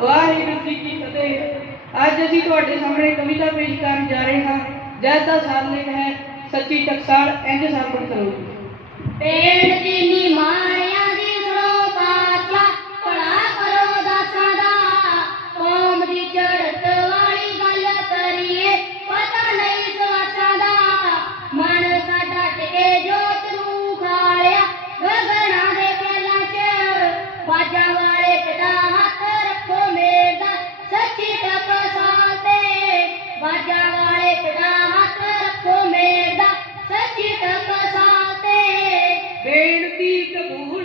ਵਾਹਿਗੁਰੂ ਜੀ ਕੀ ਫਤਿਹ ਅੱਜ ਅਸੀਂ ਤੁਹਾਡੇ ਸਾਹਮਣੇ ਕਵਿਤਾ ਪੇਸ਼ ਕਰਨ ਜਾ ਰਹੇ ਹਾਂ ਜਿਸ ਦਾ ਸਾਰਲੇਖ ਹੈ ਸੱਚੀ ਟਕਸਾਲ ਇੰਜ ਸਾਬਤ ਕਰੋ ਪੇੜ ਦੀ fica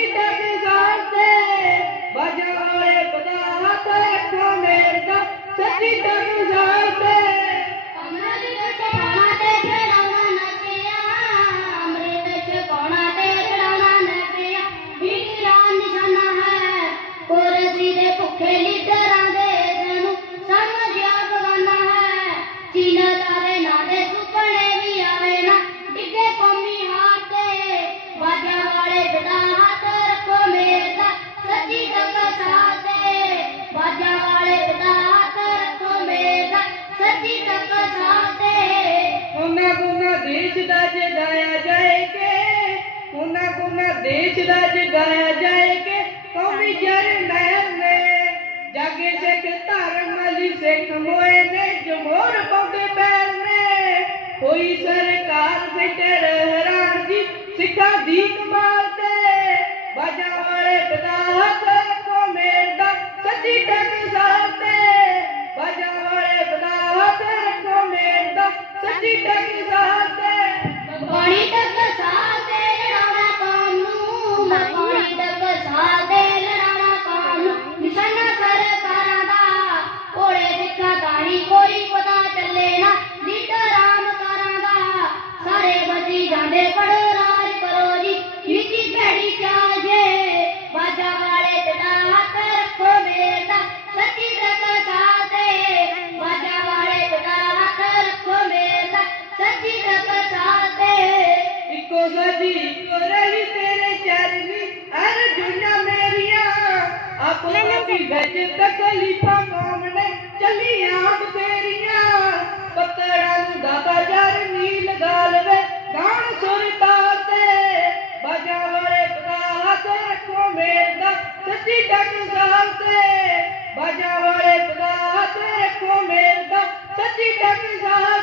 Peter. शेष रज गया जाए के, कौमी जर महल में। जागे सेख धर्म अली सेख मोए ने जमोर बग बैल में कोई सरकार से डर हैरान जी, सिखा दी कमाल ते बदाहत को मेरदा सच्ची ਦੀ ਵਿੱਚ ਤਕਲੀਫਾਂ ਕੌਮ ਨੇ ਚੱਲੀਆਂ ਤੇਰੀਆਂ ਪਤੜਾ ਨੂੰ ਦਾਤਾ ਯਾਰ ਨੀ ਲਗਾ ਲਵੇ ਗਾਣ ਸੁਰਤਾ ਤੇ ਬਜਾ ਵਾਲੇ ਪਤਾ ਤੇ ਰੱਖੋ ਮੇਰ ਦਾ ਸੱਚੀ ਟੱਕ ਜ਼ਾਲ ਤੇ ਬਜਾ ਵਾਲੇ ਪਤਾ ਤੇ ਰੱਖੋ ਮੇਰ ਦਾ ਸੱਚੀ ਟੱਕ ਜ਼ਾਲ